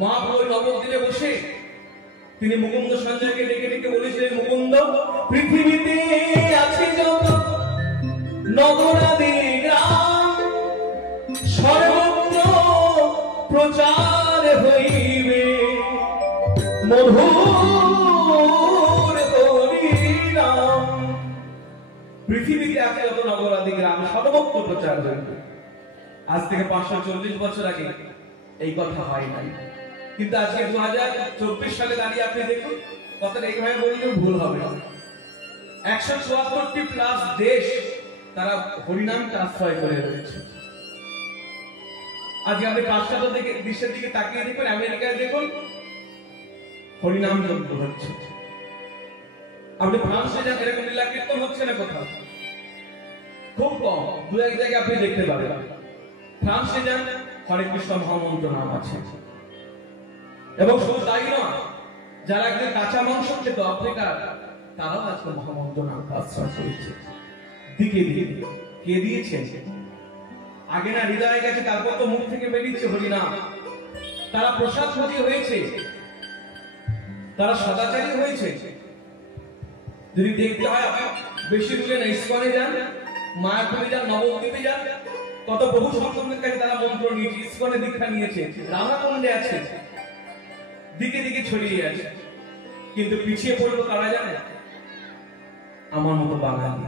মহাপ্রভু নবদ্বীপে বসে তিনি মুকুন্দ সঞ্জয়কে ডেকে ডেকে বলেছিলেন, মুকুন্দ, পৃথিবীতে আছে যত নগরাদি গ্রাম, সর্বত্র প্রচার হইবে মধুর হরিনাম। পৃথিবীতে আছে যত নগরাদি গ্রাম, সর্বত্র প্রচার হইবে। আজ থেকে 540 বছর আগে এই কথা হয় নাই, কিন্তু আজকে 2024 সালে দাঁড়িয়ে আপনি দেখুন, কথাটা এইভাবে বললেও ভুল হবে না। 174টি প্লাস দেশ তারা হরিনামকে আশ্রয় করে রয়েছে। আজকে আপনি পাশ্চাত্য দেশের দিকে তাকিয়ে দেখুন, আমেরিকায় দেখুন হরিনাম যজ্ঞ হচ্ছে। আপনি ফ্রান্সে যান, এরকম লীলা কীর্তন হচ্ছে না কোথাও, খুব কম, দু এক জায়গায় আপনি দেখতে পাবেন। ফ্রান্সে যান, হরে কৃষ্ণ মহামন্ত্র নাম আছে। এবং শুধু তাই নয়, যারা একদিন কাঁচা মাংস খেত আফ্রিকার, তারাও আজকে মহামন্ত্র নাম আশ্রয় করেছে। দিকে দিকে কে দিয়েছেন? আগে না হৃদয়ে গেছে, তারপর তো মুখ থেকে বেরিয়েছে হরিনাম। তারা প্রসাদপতি হয়েছে, তারা সদাচারী হয়েছে। যদি দেখতে হয়, বেশি দূরে না, ইস্কনে যান, মায়াপুরে যান, নবদ্বীপে যান, কত বহু সন্তানদের কাছে তারা মন্ত্র নিয়েছে, ইস্কনে দীক্ষা নিয়েছে, রামাকুণ্ডে আছে, দিকে দিকে ছড়িয়ে আছে। কিন্তু পিছিয়ে পড়লো কারা জানে? আমার মতো বাঙালি,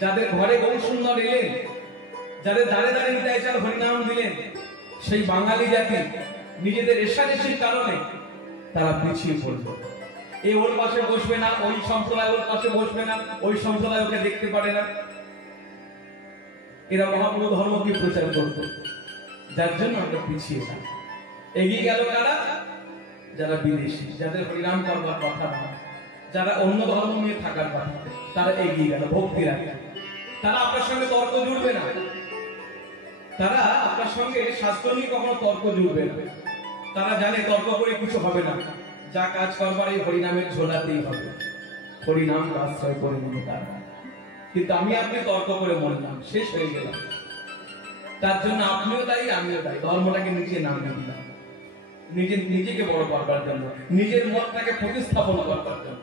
যাদের ঘরে বহু সুন্দর এলেন, যাদের দাঁড়ে দাঁড়িয়ে নিতাই চাল হরিনাম দিলেন, সেই বাঙালি জাতি নিজেদের রেশারেশির কারণে তারা পিছিয়ে পড়ল। এই ওর পাশে বসবে না, ওই সম্প্রদায় ওর পাশে বসবে না, ওই সম্প্রদায় ওকে দেখতে পারে না। এরা মহাপ্রভু ধর্মকে প্রচার করত, যার জন্য আমরা পিছিয়ে যাই। এগিয়ে গেল কারা? যারা বিদেশি, যাদের হরিনাম করবার কথা না, যারা অন্য ধর্ম নিয়ে থাকার কথা, তারা এগিয়ে গেল ভক্তি রাখে। তারা আপনার সঙ্গে তর্ক জুড়বে না, তারা আপনার সঙ্গে শাস্ত্র নিয়ে কখনো তর্ক জুড়বে না। তারা জানে তর্ক করে কিছু হবে না, যা কাজ করবার এই হরিনামের ঝোলাতেই হবে, হরিনাম আশ্রয় করে নিবে তারা। কিন্তু আমি আপনি তর্ক করে মরলাম, শেষ হয়ে গেলাম। তার জন্য আপনিও দায়ী, আমিও দায়ী। ধর্মটাকে নিচে নামিয়ে দিলাম, নিজেকে বড় করবার জন্য, নিজের মতটাকে প্রতিস্থাপন করবার জন্য।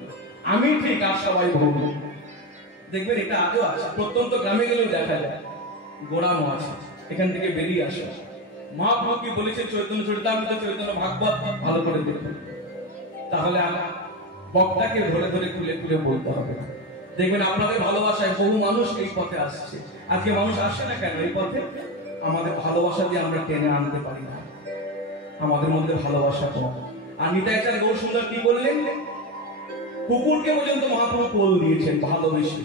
আমি ঠিক আর সবাই ভুল। দেখবেন এটা আজও আছে, প্রত্যন্ত গ্রামে গেলেও দেখা যায় গোড়ানো আছে, এখান থেকে বেরিয়ে আসে। মহাপ্রভু কি বলেছে চৈতন্য চরিতামৃত, চৈতন্য ভাগবত ভালো করে দেখুন, তাহলে আমার বক্তাকে ধরে ধরে খুলে খুলে বলতে হবে। দেখবেন আপনাদের ভালোবাসায় বহু মানুষ এই পথে আসছে। আজকে মানুষ আসে না কেন এই পথে? আমাদের ভালোবাসা দিয়ে আমরা টেনে আনতে পারি না, আমাদের মধ্যে ভালোবাসা কম। আর নিতাই চাঁদ গৌর সুন্দর কি বললেন? কুকুরকে পর্যন্ত মহাপ্রভু কোল দিয়েছেন ভালোবেসে।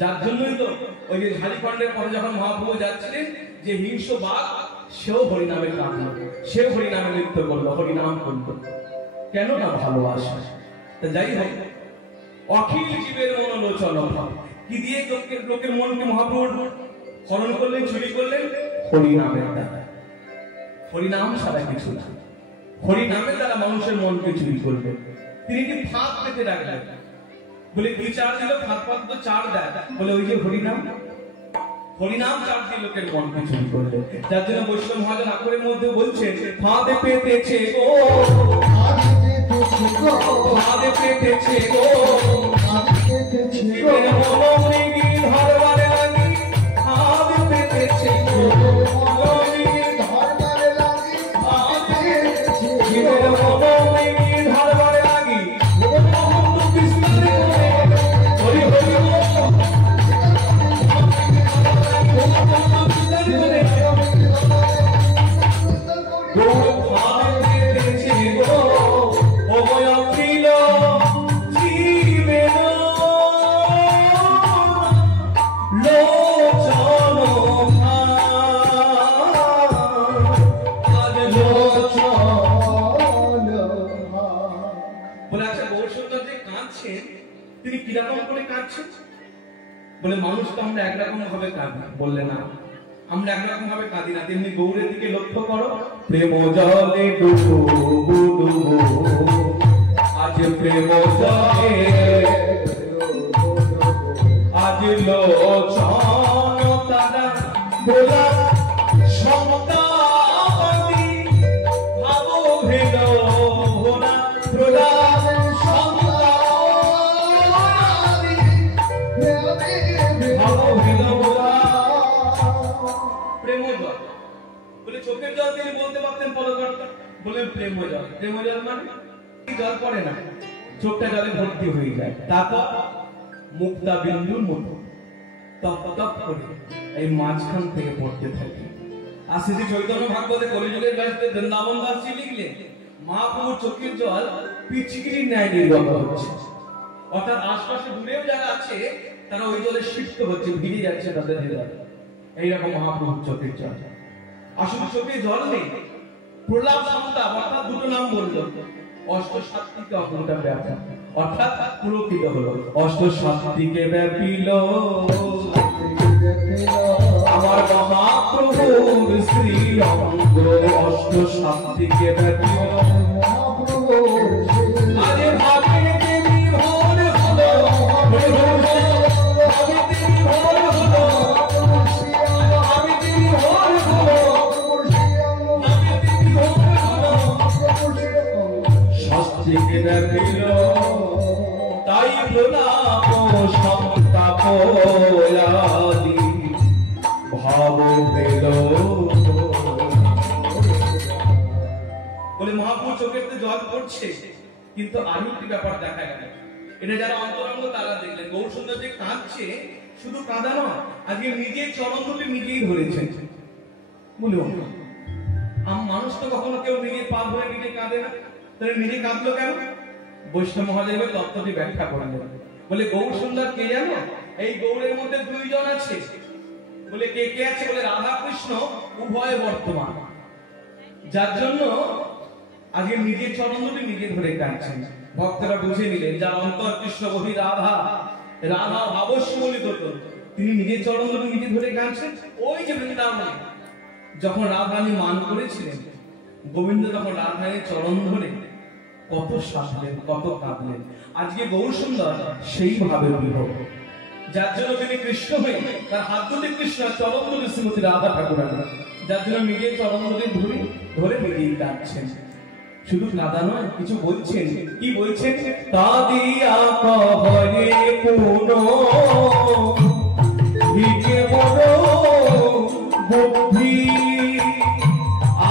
যার জন্যই তো ওই যে ঝাড়িখণ্ডের পরে যখন মহাপ্রভু যাচ্ছিলেন, যে হিংস্র বাঘ সেও হরিনামে কাঁদল, সেও হরিনামে নৃত্য করলো, হরিনাম করলো। কেন না? ভালোবাসা। যাই হোক, অখিল জীবের মনোলোচন ভাব কি দিয়ে লোকের মনকে মহাপ্রভু হরণ করলেন, চুরি করলেন? হরিনামের দ্বারা। হরিনাম ছাড়া কিছু না, হরিনামের দ্বারা মানুষের মনকে চুরি করবেন। তিনি কি ফাঁক পেতে রাখলেন? বলে কি চার দিল? ফাঁক ফাঁক তো চার দেয়, বলে ওই যে হরিনাম, হরিনাম চার দিয়ে লোকের মনকে চুরি করবে। যার জন্য বৈষ্ণব মহাজন আকরের মধ্যে বলছে, ফাঁদে পেতেছে গো, ফাঁদে পেতেছে গো, জীবের মনোমৃগী ধরবারে লাগি, ফাঁদে পেতেছে গো, ধরবারে লাগি, জীবের মনোমৃগী ধরবারে লাগি, হরি হরি তিনি কিরকম করে কাঁদছেন? বলে মানুষ তো আমরা একরকম ভাবে কাঁদি। বললে না, আমরা একরকম ভাবে কাঁদি না, তেমনি গৌরের দিকে লক্ষ্য করো। প্রেম জলে ডুবো ডুবো, আজ প্রেম জলে, আজ লোচন তারা গোলাপ সন্তানি ভাব তিনি বলতে পারতেন পদকর্তা, বললেন প্রেম জল। প্রেম জল মানে জল পড়ে না, চোখটা জলে ভর্তি হয়ে যায়, তারপর মুক্তা বিন্দুর মতো টপ টপ করে এই মাঝখান থেকে পড়তে থাকে। আর শ্রী চৈতন্য ভাগবতে কলিযুগের বাসীতে বৃন্দাবন দাসজি লিখলেন, মহাপ্রভুর চোখের জল পিচকিরির ন্যায় নির্গত হচ্ছে, অর্থাৎ আশপাশে দূরেও যারা আছে তারা ওই জলে সিক্ত হচ্ছে, ভিড়ে যাচ্ছে তাদের হৃদয়। এইরকম মহাপ্রভুর চোখের জল। আর শুধু চোখে জল নেই, প্রলাপ সন্তাপ অর্থাৎ দুটো নাম বলল, অষ্টসাত্ত্বিকে অপরটা ব্যাপক, অর্থাৎ পুলকিত হলো। অষ্টসাত্ত্বিকে ব্যাপিল আমার মহাপ্রভুর শ্রী অঙ্গ, অষ্টসাত্ত্বিকে ব্যাপিল আরে ভাবে দেবী ভোর হলো, ভাবে দেবী ভোর হলো, ভাবে দেবী ভোর হলো, ভাবে দেবী ভোর হলো, শাস্ত্রীকে ব্যাপিল তাই প্রলাপ সন্তাপ আদি ভাব ভেদ। বলে মহাপ্রভু চোখের জল পড়ছে, কিন্তু আরো একটি ব্যাপার দেখা গেল, এটা যারা অন্তরঙ্গ তারা দেখলেন, গৌর সুন্দর যে কাঁদছে, শুধু কাঁদা নয়, আজকে নিজের চরণ দুটি নিজেই ধরেছেন। বলে মানুষ তো কখনো কেউ নিজে পা ধরে নিজে কাঁদে না, তাহলে নিজে কাঁদলো কেন? বৈষ্ণব মহাদেবের তত্ত্বটি ব্যাখ্যা করলেন। বলে গৌর সুন্দর কে জানো? এই গৌরের মধ্যে দুইজন আছে। বলে কে কে আছে? বলে রাধা কৃষ্ণ উভয় বর্তমান, যার জন্য আগে নিজের চরণ দুটি নিজে ধরে কাঁদছেন। ভক্তরা বুঝে নিলেন, যার অন্তর কৃষ্ণ বহি রাধা, রাধা অবশ্য বলিত, তিনি নিজের চরণ দুটি নিজে ধরে কাঁদছেন। ওই যে বৃন্দাবনে যখন রাধারানী মান করেছিলেন, গোবিন্দ তখন রাধারানীর চরণ ধরে কত সাধলেন, কত কাঁদলেন। আজকে গৌর সুন্দর সেইভাবে বিভোগ, যার জন্য তিনি কৃষ্ণ হয়ে তার হাত দুটি কৃষ্ণ, চরণ দুটি শ্রীমতী রাধা ঠাকুরানী, যার জন্য নিজের চরণ দুটি ধরে নিজেই কাঁদছেন। শুধু কাঁদা নয়, কিছু বলছেন। কি বলছেন? কাঁদিয়া কহে পুনো ভিকে বড় বুদ্ধি,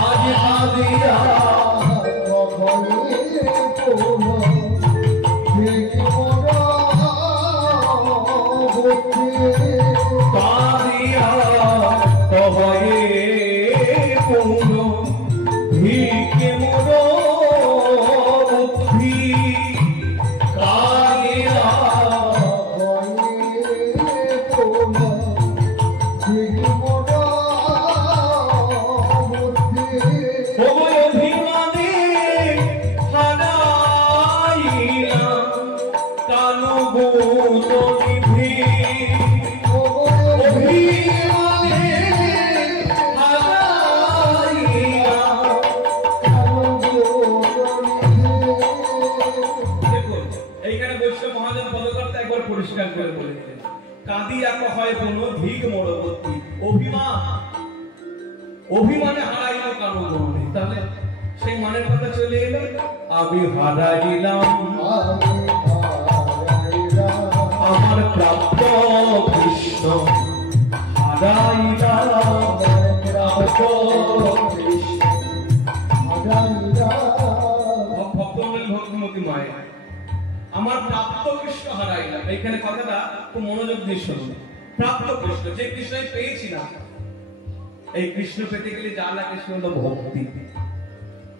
আজ কাঁদিয়া কাঁদিয়া কহে পুনো ভিকে বড় বুদ্ধি, কাঁদিয়া পরিষ্কার করে বলেছেন, কাঁদিয়া কহে পুনো ভিক মোড়বর্তী, অভিমান, অভিমানে হারাইল কারো গৌরে। তাহলে সেই মানের কথা চলে এলো, আমি হারাইলাম আমার প্রাপ্ত কৃষ্ণ, হারাইলাম প্রাপ্ত কৃষ্ণ, ভক্তিমতী মায়ের আমার প্রাপ্ত কৃষ্ণ হারাইলাম। এইখানে কথাটা খুব মনোযোগ দিয়ে শুনুন। প্রাপ্ত কৃষ্ণ, যে কৃষ্ণ পেয়েছি না, এই কৃষ্ণ পেতে গেলে যা লাগে সে হলো ভক্তি।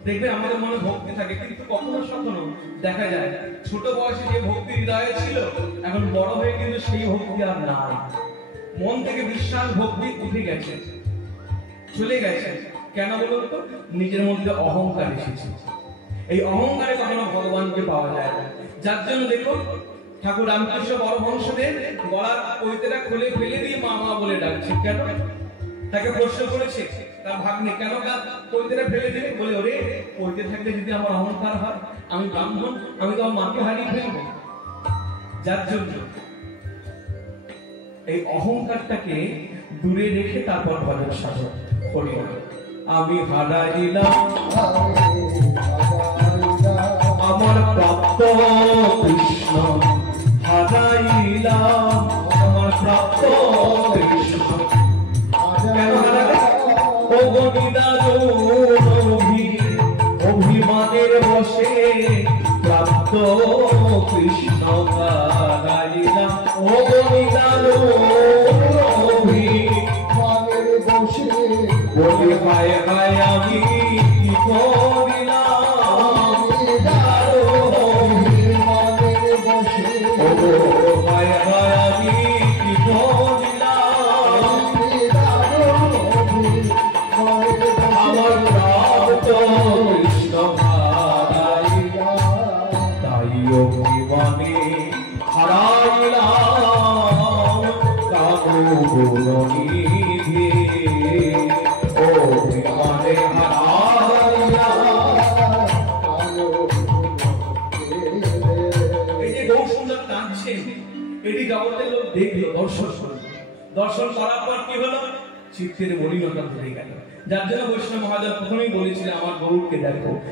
দেখবে আমাদের মনে ভক্তি থাকে, কিন্তু কখনো কখনো দেখা যায় ছোট বয়সে যে ভক্তি হৃদয়ে ছিল, এখন বড় হয়ে কিন্তু সেই ভক্তি আর নাই। মন থেকে বিশ্বাস ভক্তি উঠে গেছে, চলে গেছে। কেন বলুন তো? নিজের মধ্যে অহংকার এসেছে। এই অহংকারে কখনো ভগবানকে পাওয়া যায় না। যার জন্য দেখো ঠাকুর রামকৃষ্ণ পরমহংসদেব গলার পৈতেরা খুলে ফেলে দিয়ে মা মা বলে ডাকছে। কেন? তাকে প্রশ্ন করেছে তার ভাগ্নে, কেন পৈতেরা ফেলে দিলে? বলে ওরে, পৈতে থাকলে যদি আমার অহংকার হয়, আমি ব্রাহ্মণ, আমি তো আমার মাকে হারিয়ে ফেলবো। যার জন্য এই অহংকারটাকে দূরে রেখে তারপর ভজন সাধন করি। আমি হারাইলাম আমার প্রাপ্ত কৃষ্ণ, হারাইলাম আমার প্রাপ্ত কৃষ্ণ। কেন হারালে? ও গণিদার দর্শন করার পর কি হলো? চিত্তের মলিনতা ধরে গেল। যার জন্য বৈষ্ণব মহাদেব প্রথমেই বলেছিলেন আমার গৌরকে দেখো।